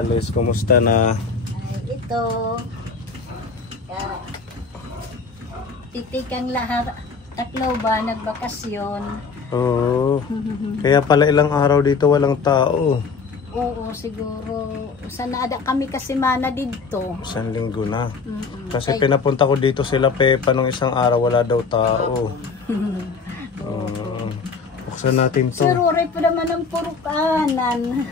Alice, kumusta na? Ay, ito. Titikang lahat. Tatlo ba, nagbakasyon. Oo. Kaya pala ilang araw dito walang tao. Oo, siguro. Sanada kami kasi mana dito. 1 linggo na. Kasi pinapunta ko dito sila Pepa nung isang araw wala daw tao. Buksan natin to. Sir, oray pa naman ang puro kanan.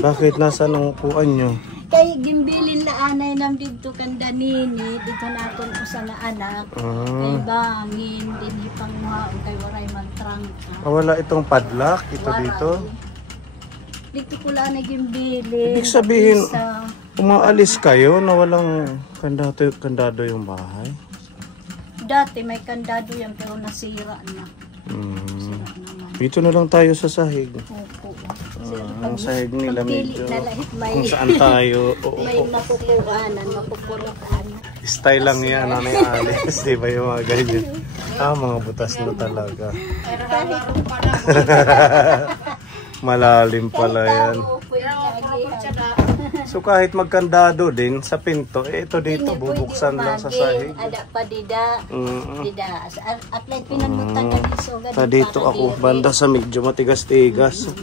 Bakit? Nasaan ang upuan nyo? Kay gimbilin na anay nam dito kanda nini. Dito natin usa na anak. Kay bangin. Dini pang maong kay waray mantrangka. Wala itong padlock? Ito Waray. dito? Dito ko lang nagimbilin. Ibig sabihin, umaalis kayo na walang kandado yung bahay? Dati may kandado yan pero nasira na. Dito na lang tayo sa sahig. Opo. Ang sahig nila medyo May kung saan tayo. may mapupuanan, mapupurukan. Style lang yan, Nanay Alice. Di ba yung mga ganyan? Mga butas na talaga. Malalim pala yan. So kahit magkandado din sa pinto, ito dito bubuksan lang sa sahig. Ada pa dida. Dida. Atlet pinandutan na Sa dito ako, banda sa medyo matigas-tigas.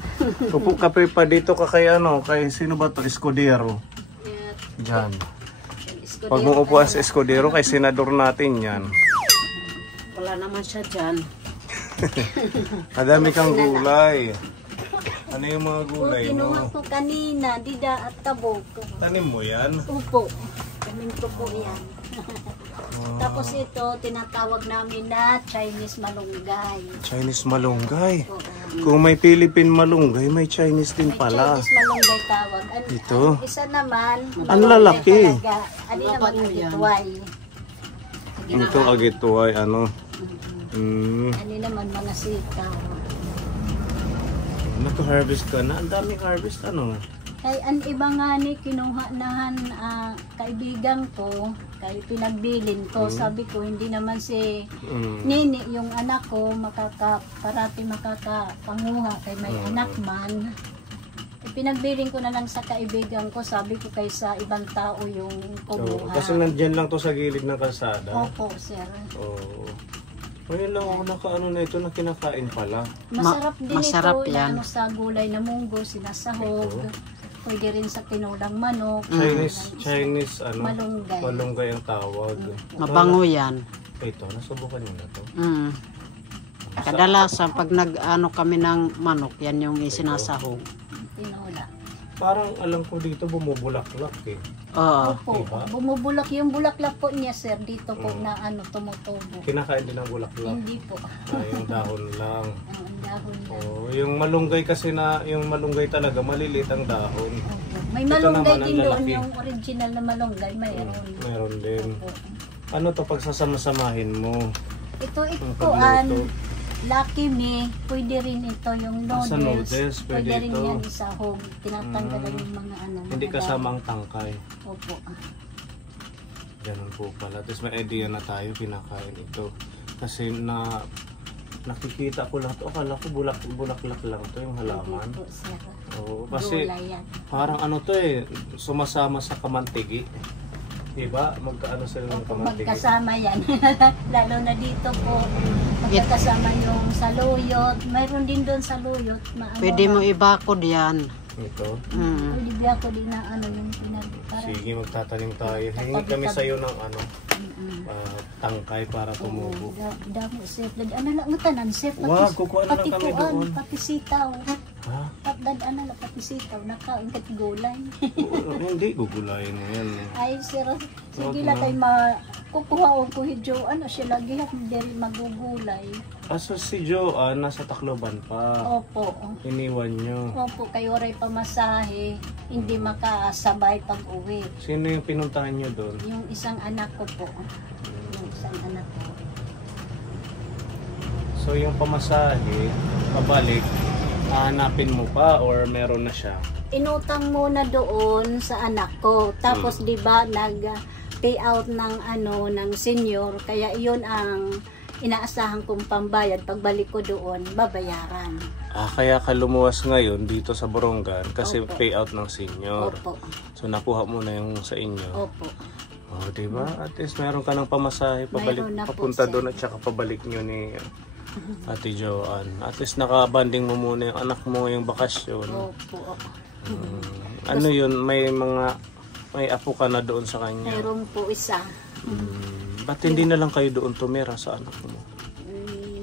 Upo ka pa dito ka kay ano, kay sino ba to? Escudero. Diyan. Pag mo upuan sa Escudero, kay senador natin yan. Wala naman siya dyan. Madami kang gulay. Ano yung mga gulay mo? Kinuha ko kanina, dida at tabok. Tanim mo yan? Upo. Tanim ko po yan. Tapos ito, tinatawag namin na Chinese malunggay. Chinese malunggay? Kung may Philippine malunggay, may Chinese din pala. Chinese malunggay tawag. Ito? Isa naman, ang lalaki. Ano naman agitway. Ito agitway, ano? Ano naman mga sitaw. Nag-harvest ka na? Ang daming harvest, ano? Kay ang iba nga ni kinuha nahan kaibigan ko, kay pinagbilin ko, sabi ko hindi naman si Nini yung anak ko parati makakapanguha kay may anak man. Pinagbilin ko na lang sa kaibigan ko, sabi ko kay sa ibang tao yung kumuha. Kasi nandyan lang to sa gilid ng kalsada. Opo, sir. Oo. Ngayon lang ako nakaano na ito na kinakain pala. Masarap din masarap ito, yan. ano, sa gulay na munggo, sinasahog. Pwede rin sa tinulang manok. Chinese ano? Malunggay. Malunggay ang tawag. Mabango yan. Ito, nasubukan nyo na to. Kadalasan pag nag-ano kami ng manok, yan yung isinasahog. Tinula. Parang alam ko dito bumubulak-lak eh. Oo. Opo, Diba? bumubulak yung bulaklak po niya, sir, dito po na ano, tumutubo. Kinakain din ng bulaklak. Hindi po. Yung dahon lang. Ang dahon lang. Oh, yung malunggay kasi na, yung malunggay talaga, maliliit ang dahon. Opo. May Ito malunggay naman ang din doon, lalaki. yung original na malunggay, mayroon. Meron din. Opo. Ano to pagsasama-samahin mo? Ito Ang ikuan, pagluto. Lucky Me, pwede rin ito yung Sa noodles. noodles, pwede rin ito. yan isahog. Tinatanggalan yung mga ano. Hindi mga kasama dahon. ang tangkay. Opo. Ganun po pala. Tapos may idea na tayo kinakain ito. Kasi nakikita ko lang ito. Akala ko bulaklak lang ito yung halaman. Hindi po, sir. Oo, kasi Gulay yan. parang ano to eh, sumasama sa kamantigi. Diba? Magkaano sila ng kamantigi? Magkasama yan. Lalo na dito po. Magkakasama yung saluyot. Mayroon din doon saluyot. Pwede mo ibakod yan. Ito. Pwede biya ko din na ano yung Sige, magtatanim tayo. Hingi kami sa'yo ng ano, tangkay para tumubo. Damo, sir. Ano lang ang tanan, sir? Wag, kukuha na lang Pati kami kuan, doon. pati sitaw. Ha? Ano lang, pati sitaw. Nakain kat gulay. Hindi, gugulayin mo yan. Ay, sir. Sige lang kayo kukuha ko hidyo. Ano siya lagi at hindi rin magugulay. Aso si Joanne, nasa Tacloban pa. Opo. Iniwan nyo. Opo, kayo rin pamasahe. Hindi makasabay pag uwi. Sino yung pinuntahan nyo doon? Yung isang anak ko po. Yung isang anak ko. So yung pamasahe, pabalik, hahanapin mo pa or meron na siya? Inutang muna doon sa anak ko. Tapos 'di ba nag payout ng ano ng senior, kaya iyon ang inaasahan kong pambayad. Pagbalik ko doon, babayaran. Kaya ka lumuwas ngayon dito sa Borongan kasi Opo. payout ng senior. Opo. So nakuha mo na yung sa inyo. Opo. Oh, di ba? At least meron ka ng pamasahe pabalik, Mayroon na po, papunta sir. doon at saka pabalik nyo ni Ate Joanne. At least nakabanding mo muna yung anak mo yung bakasyon. Opo. Ano yun? May apo ka na doon sa kanya. Mayroon po isa. Ba't hindi na lang kayo doon tumira sa anak mo?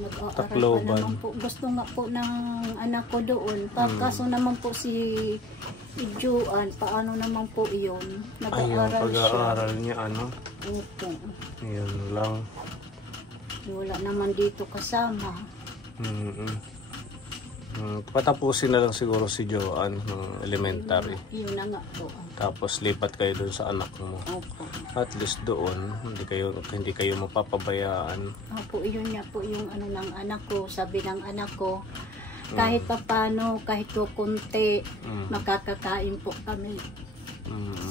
Nag-aaral pa Tacloban. naman po. Gusto nga po ng anak ko doon. Kaso naman po si Joanne, paano naman po iyon? Ayun, Nag-aaral siya. pag-aaral niya, ano? Opo. Yun lang. Wala naman dito kasama. Patapusin na lang siguro si Joanne ng elementary. Yun na nga po. Tapos lipat kayo doon sa anak mo. Opo. At least doon, hindi kayo mapapabayaan. Opo, yun niya po yung ano ng anak ko. Sabi ng anak ko, kahit papano, kahit po konti, makakakain po kami.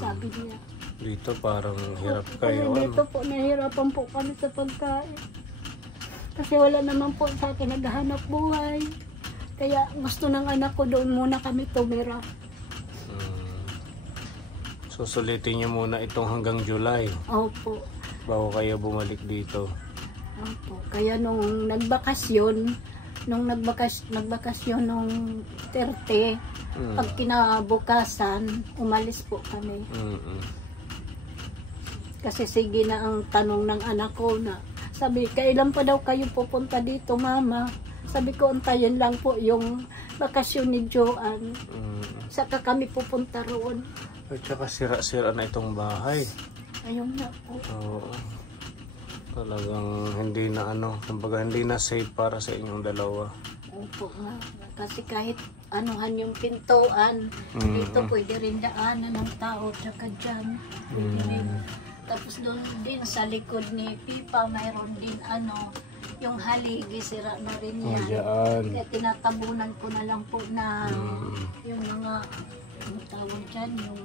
Sabi niya. Dito parang hirap Opo, kayo. dito po, nahihirapan po kami sa pagkain. Kasi wala naman po sa akin naghahanap buhay. Kaya gusto ng anak ko doon muna kami tumira. Susulitin niyo muna itong hanggang July Opo. bago kayo bumalik dito. Opo. Kaya nung nagbakasyon nung 30, pag kinabukasan, umalis po kami. Kasi sige na ang tanong ng anak ko na, sabi, kailan pa daw kayo pupunta dito, mama? Sabi ko, untayin lang po yung bakasyon ni Joanne. Saka kami pupunta roon. At saka sira-sira na itong bahay. Ayun na po. Oo. Talagang hindi na kumbaga hindi na safe para sa inyong dalawa. Opo nga. Kasi kahit anuhan yung pintuan, dito pwede rin daanan ng tao, tsaka dyan. Pwede rin. Tapos doon din sa likod ni Pipa, mayroon din yung haligi, sira na rin yan. Diyan. Kaya tinatabunan ko na lang po na yung mga, ano tawag dyan, yung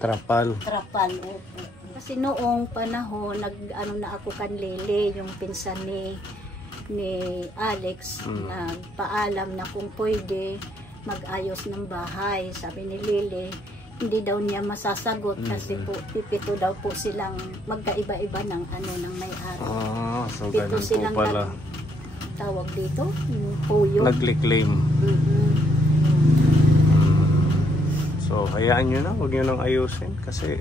Trapal. trapal. Opo. Kasi noong panahon, nag-ano na ako kanlele, yung pinsan ni Alex, nagpaalam na kung pwede mag-ayos ng bahay. Sabi ni Lily, hindi daw niya masasagot kasi po pipito daw po silang magkaiba-iba ng ng may-ari. So Pito ganun po silang pala. tawag dito, yung puyo. Nag-claim. So hayaan nyo na, huwag nyo nang ayusin kasi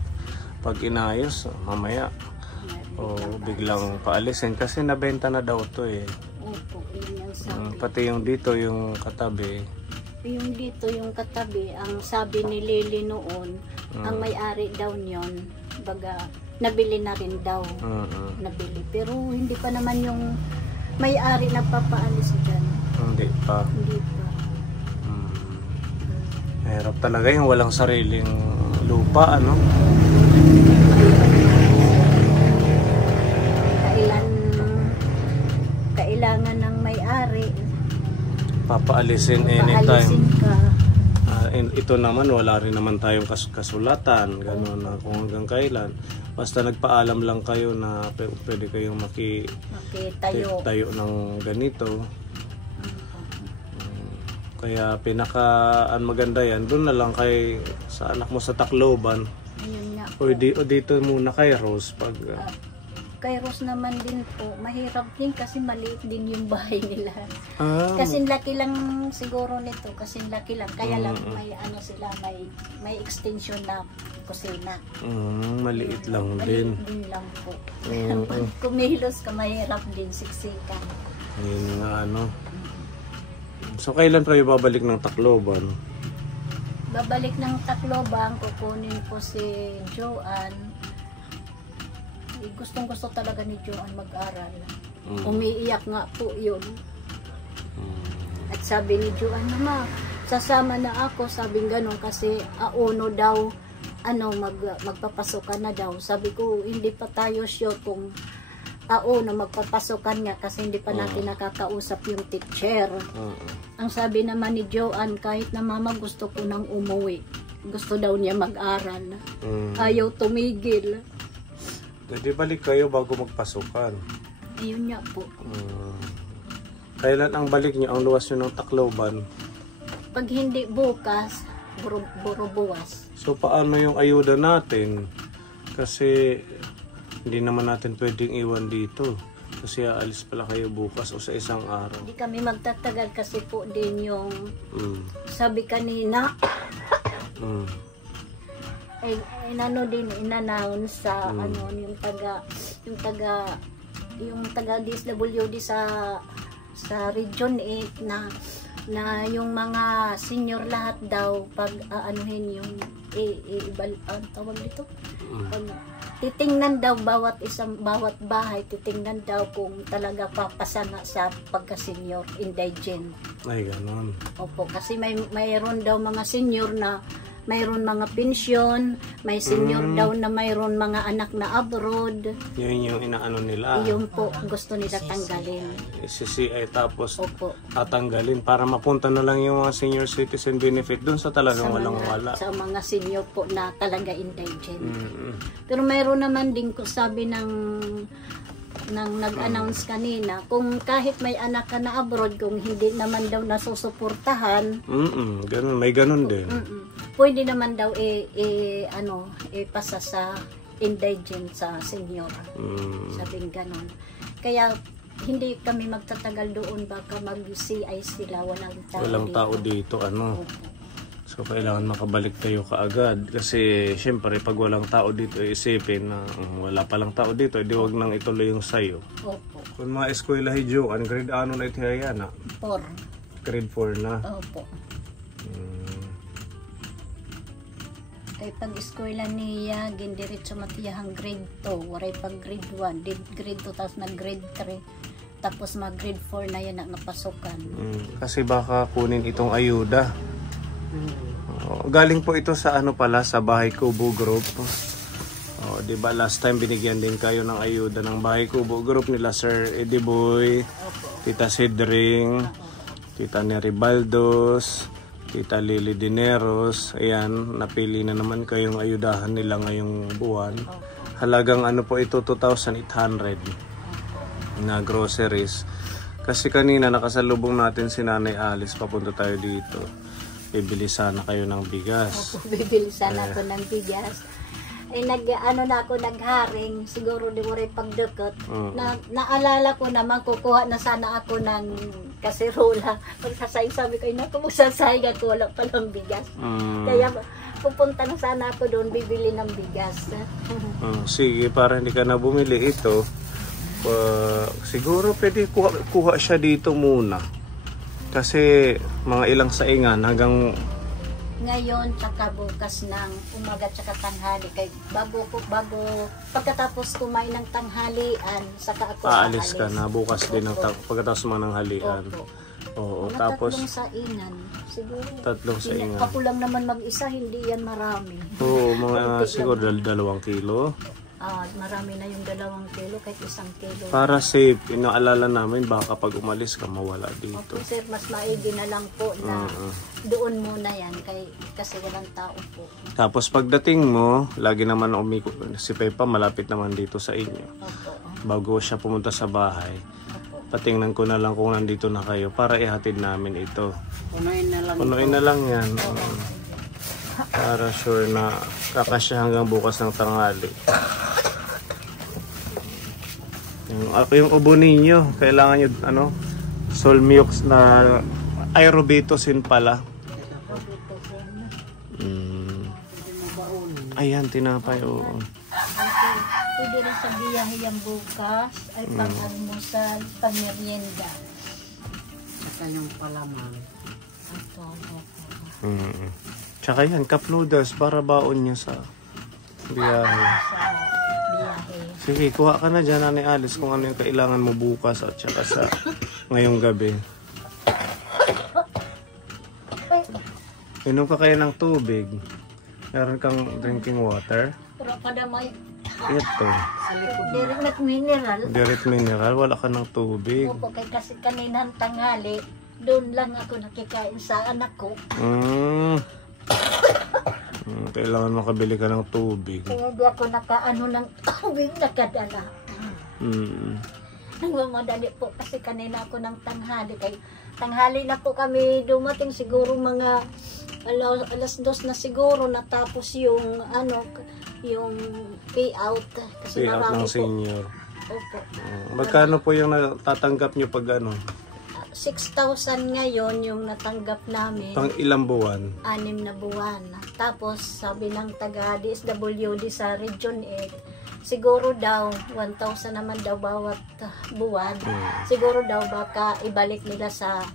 pag inayos, mamaya biglang paalisin kasi nabenta na daw to eh. Opo, yun yung sabi. Pati yung dito, yung katabi. Yung dito, yung katabi, ang sabi ni Lily noon, ang may-ari daw niyon, baga, nabili na rin daw. Nabili. Pero hindi pa naman yung may-ari nagpapaalis dyan. Hindi pa. Hindi pa. Mahirap talaga yung walang sariling lupa, ano? Kailangan ng may-ari. Papaalisin anytime. Paalisin ka. Ito naman, wala rin naman tayong kasulatan, gano'n na kung hanggang kailan. Basta nagpaalam lang kayo na pwede kayong makitayo ng ganito. Kaya maganda yan, doon na lang kay sa anak mo sa Tacloban. Ayun nga po. O dito muna kay Rose pag... Kay Rose naman din po, mahirap din kasi maliit din yung bahay nila. Kasi laki lang siguro nito, kasi laki lang. Kaya lang may may extension na kusina. Maliit lang din. Maliit din lang po. Pag kumilos ka, mahirap din siksikan. Yun nga So kailan kayo babalik ng Tacloban? Babalik ng Tacloban, kukunin ko si Joanne. Gustong-gusto talaga ni Joanne mag-aral. Umiiyak nga po yun. At sabi ni Joanne, Mama, sasama na ako, sabing gano'n kasi auno daw, magpapasokan na daw. Sabi ko, hindi pa tayo sure kung auno magpapasokan niya kasi hindi pa natin nakakausap yung teacher. Ang sabi naman ni Joanne, kahit na mama gusto ko nang umuwi. Gusto daw niya mag-aral. Ayaw tumigil. Pwede balik kayo bago magpasukan. Ayun nga po. Kailan ang balik niyo, ang luwas niyo ng Tacloban? Pag hindi bukas, buro buwas. So paano yung ayuda natin? Kasi hindi naman natin pwedeng iwan dito. Kasi aalis pala kayo bukas o sa isang araw. Hindi kami magtatagal kasi po din yung sabi kanina inano din in-announce sa ano yung taga DSWD sa Region 8 na yung mga senior lahat daw pag aanuhin yung tawag dito pag titingnan daw bawat bahay, titingnan daw kung talaga papasana sa pagka-senior indigent. Ay, ganon. Opo, kasi mayroon daw mga senior na mayroon mga pensyon, may senior daw na mayroon mga anak na abroad. Yun yung inaano nila. Yun po, gusto nila tanggalin. CCI tapos Opo. tatanggalin para mapunta na lang yung mga senior citizen benefit dun sa talagang walang wala. Sa mga senior po na talaga indigent. Pero mayroon naman din ko sabi ng nag-announce kanina, kung kahit may anak ka na abroad, kung hindi naman daw nasusuportahan, ganun, may ganun din. Pwede naman daw ipasa sa indigent sa senior. Sabing ganun. Kaya hindi kami magtatagal doon, baka mag-CI sila, walang tao dito. So kailangan makabalik tayo kaagad kasi syempre pag walang tao dito isipin na wala palang tao dito, edi wag nang ituloy yung sayo. Opo. Kung mga eskwela hijuan, grade ano na itiya na? 4. Grade 4 na. Opo. Kay pag eskwela niya, gindiretso matiyahang grade 2, waray pag grade 1, grade 2, tapos nag grade 3, tapos mag grade 4 na yan na napasukan. Kasi baka kunin itong ayuda. Galing po ito sa sa Bahay Kubo Group. Di ba last time binigyan din kayo ng ayuda ng Bahay Kubo Group nila Sir Eddie Boy, Tita Sidring, Tita Neri Baldos, Tita Lily Dineros. Ayan, napili na naman kayong ayudahan nila ngayong buwan. Halagang po ito, 2,800 na groceries. Kasi kanina nakasalubong natin si Nanay Alice, papunta tayo dito. Bibili sana kayo ng bigas. Opo, bibili sana ako ng bigas. Nagharing, siguro di mo rin pagdukot. Naalala ko naman, kukuha na sana ako ng kaserola. Pagsasayang sabi ko, magsasayang ako, wala palang bigas. Kaya pupunta na sana ako doon, bibili ng bigas. Sige, para hindi ka na bumili ito, siguro pwede kuha siya dito muna. Kasi mga ilang saingan hanggang ngayon tsaka bukas ng umaga tsaka tanghali, kay bago pagkatapos kumain ng tanghalian saka ako aalis ka na bukas din ng pagkatapos mo ng halian. Oo, tapos tatlong saingan siguro. Tatlong saingan. Ako lang naman mag-isa, hindi yan marami. Oo, mga siguro 2 kilo. Marami na yung 2 kilo, kahit 1 kilo. Para safe, inaalala namin baka pag umalis ka mawala dito. Opo sir, mas maigi na lang po na doon muna yan kasi walang tao po. Tapos pagdating mo, lagi naman umikot si Pepa, malapit naman dito sa inyo. Opo. Bago siya pumunta sa bahay, patingnan ko na lang kung nandito na kayo para ihatid namin ito. Punuin na lang yan. Para sure na kakasya hanggang bukas ng tanghali. Yung ubo ninyo, kailangan nyo Solmiox na Aerobitosin pala. Ayan, tinapay. Pwede rin sa biyahe yung bukas ay pang-almusal, pang-merienda. Saka yung palaman. Ito. Tsaka yan, cup noodles para baon niya sa biyahe. Sige, kuha ka na dyan, Nanay Alice, kung ano yung kailangan mo bukas at saka sa ngayong gabi. Inom ka kaya ng tubig. Meron kang drinking water. Pero kada may Ito. direct mineral. Direct mineral, wala ka ng tubig. Opo, kasi kaninang tanghali, doon lang ako nakikain sa anak ko. Kailangan makabili ka ng tubig. Kaya hindi ako nakaano ng tubig nakadala. Nagmamadali po kasi kanina ako ng tanghali. Kay tanghali na po kami dumating, siguro mga alas 2 na siguro natapos yung yung payout. Kasi Payout ng marami po. senior. Opo. Magkano po yung natatanggap nyo pag 6,000 ngayon yung natanggap namin. Pang ilang buwan? 6 na buwan. Tapos sabi ng taga DSWD sa Region 8, siguro daw 1,000 naman daw bawat buwan. Siguro daw baka ibalik nila sa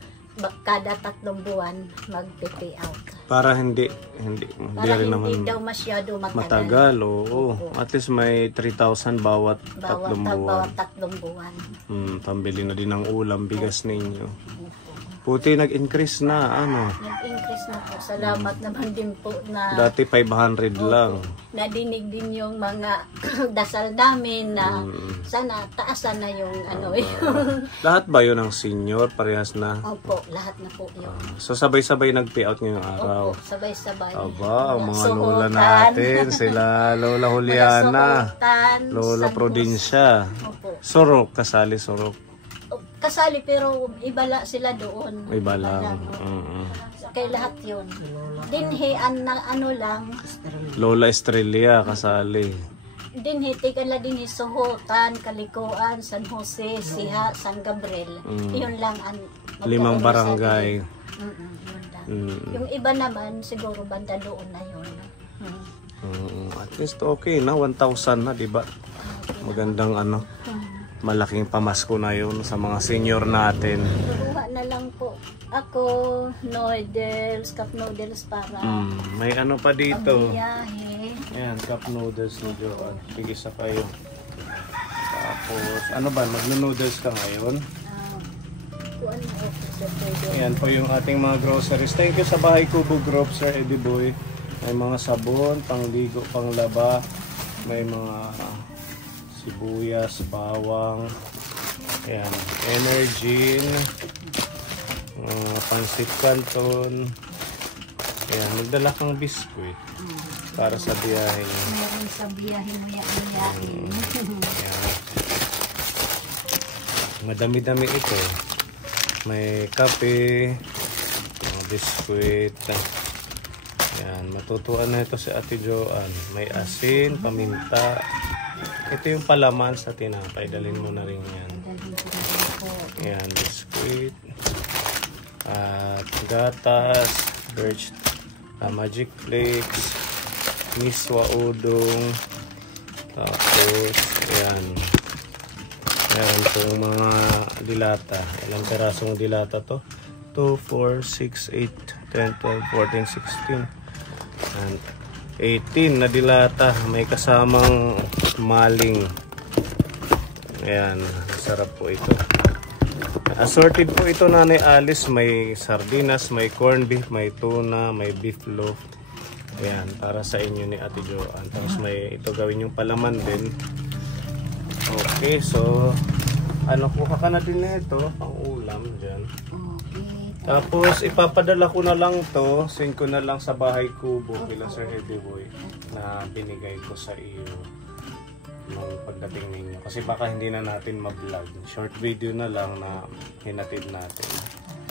kada 3 buwan mag-pay out. Para hindi Para rin hindi naman daw masyado matagal. Oo. At least may 3,000 bawat 3 buwan. Bawat 3 buwan. Pambili na din ng ulam, bigas ninyo. Puti nag-increase na, Nag-increase na po. Salamat naman din po na Dati 500 lang. nadinig din yung mga dasal namin na sana taasan na yung Lahat ba yun ng senior? Parehas na? Opo, lahat na po yun. So sabay-sabay nag-payout ngayong araw. Opo, sabay-sabay. Aba, ang mga Suhutan. lola natin, sila Lola Juliana, Suhutan, Lola San Provincia, Opo. Sorok, kasali Sorok. Kasali pero ibala sila doon. Iba lang. Kay lahat yun. Dinhian na lang. Lola Estrella, kasali. Dinhitikan la din Suhutan, Kalikuan, San Jose, Siha, San Gabriel. Yun lang ang 5 barangay. Yun lang. Yung iba naman siguro banda doon na yun. At least okay na, 1,000 na, di ba? Magandang malaking pamasko na yun sa mga senior natin. Kuha na lang po ako noodles, cup noodles para May pa dito. biyahe. Ayan, cup noodles na Joan. Tigisa kayo. Tapos, magno-noodles ka ngayon? Kuan mo ako sa pwede. Ayan po yung ating mga groceries. Thank you sa Bahay Kubo Group, Sir Eddie Boy. May mga sabon, pangligo, panglaba. May mga sibuyas, bawang. Ayan, Energin. Pansit Canton. Ayan, magdala kang biskuit para sa biyahe niyo. Meron sa biyahe mo yain. Ayan. Madami-dami ito. May kape, mga biskuit. Ayan, matutuan na ito si Ate Joan. May asin, paminta. Ito yung palaman sa tinapay. Dalhin mo na rin yan. Ayan, biskuit. At gatas, birch, magic flakes, miswa udong. Tapos, ayan. Meron itong mga dilata. Ilang perasong dilata to? 2, 4, 6, 8, 10, 12, 14, 16. And 18 na dilata. May kasamang maling. Ayan. Masarap po ito. Assorted po ito, Nanay Alice. May sardinas, may corned beef, may tuna, may beef loaf. Ayan. Para sa inyo ni Ate Joan. Tapos may ito gawin yung palaman din. Okay. So, kuha ka na din na ito. Pang ulam dyan. Tapos ipapadala ko na lang to, send ko na lang sa Bahay Kubo kila Sir Eddie Boy na binigay ko sa iyo nung pagdating ninyo. Kasi baka hindi na natin ma-vlog. Short video na lang na hinatid natin.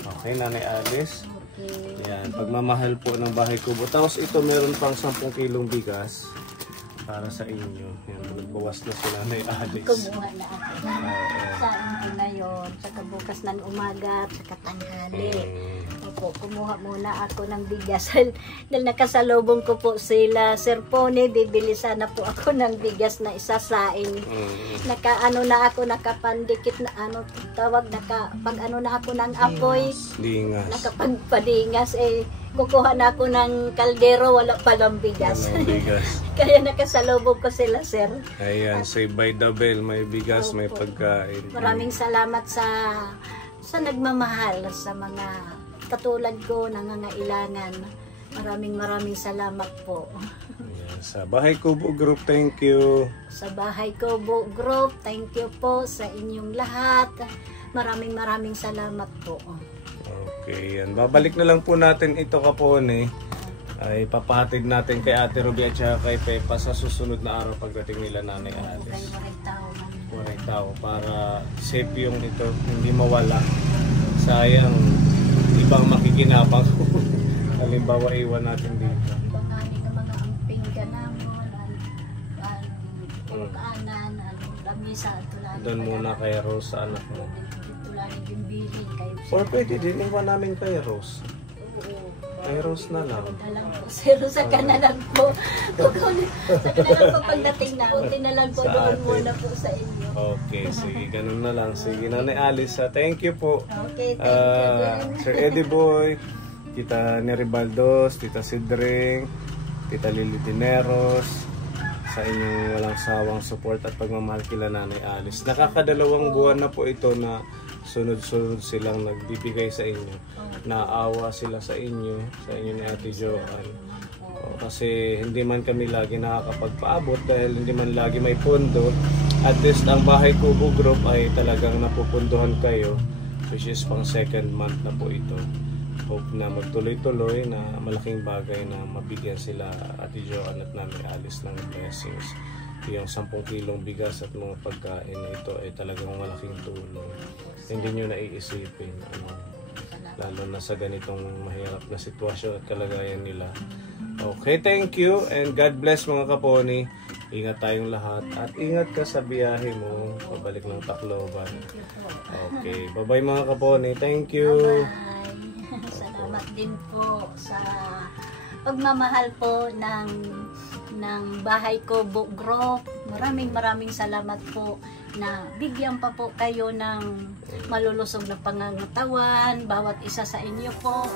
Okay, Nanay Alice? Okay. Yan, pagmamahal po ng Bahay Kubo. Tapos ito meron pang 10 kilong bigas para sa inyo. Yan, nagbawas na si Nanay Alice. Kumuha na ako. Sa inyo na yun. Saka bukas ng umaga, saka tanghali. Opo, kumuha muna ako ng bigas. Dahil nakasalubong ko po sila. Sir Pony, bibili sana po ako ng bigas na isasaing. Na ako, nakapandikit na tawag, pag na ako ng apoy. Dingas. Nakapagpadingas, kukuha na ako ng kaldero, wala palang bigas. Bigas. Kaya nakasalubong ko sila, sir. Ayan, say by the bell, may bigas, may pagkain. Maraming salamat sa nagmamahal sa mga katulad ko, nangangailangan. Maraming salamat po. Ayan, sa Bahay Kubo Group, thank you. Sa Bahay Kubo Group, thank you po sa inyong lahat. Maraming salamat po. Okay, yan. Babalik na lang po natin ito kapone. Ay papahatid natin kay Ate Ruby at saka kay Pepa sa susunod na araw pagdating nila Nanay Alice. 40,000. kay tao para safe yung ito, hindi mawala. Sayang, ibang makikinabang. Halimbawa, iwan natin dito. Bangani ng mga amping ka na mo, kanan, lamisa, tulad. Doon muna kay Rose sa anak mo. Tulad yung bilin kayo. Or pwede din, iwan namin kay Rose. Kay Rose na lang. Nalang po, zero sa kanalang po. Sa kanalang po pagdating na, unti na lang po Sa doon atin. muna po sa inyo. Okay, sige, ganun na lang. Sige, Nanay Alice, thank you po. Okay, thank you. Sir Eddie Boy, Tita Neribaldos, Tita Sidring, Tita Lily Dineros, sa inyong walang sawang support at pagmamahal kila Nanay Alice. Nakakadalawang buwan na po ito na sunod-sunod silang nagbibigay sa inyo. Naawa sila sa inyo ni Ate Joanne. Kasi hindi man kami lagi nakakapagpaabot dahil hindi man lagi may pondo. At least ang Bahay Kubo Group ay talagang napupunduhan kayo, which is pang second month na po ito. Hope na magtuloy-tuloy na malaking bagay na mabigyan sila Ate Joanne at Nanay Alice ng blessings. Yung 10 kilong bigas at mga pagkain na ito ay talagang malaking tulong. Hindi nyo naiisipin, lalo na sa ganitong mahirap na sitwasyon at kalagayan nila. Okay, thank you and God bless mga kaponi. Ingat tayong lahat at ingat ka sa biyahe mo pabalik ng Tacloban. Okay, bye-bye mga kaponi. Thank you. Bye. Salamat din po sa pagmamahal po ng Bahay Kubo Group. Maraming salamat po na bigyan pa po kayo ng malulusog na pangangatawan bawat isa sa inyo po.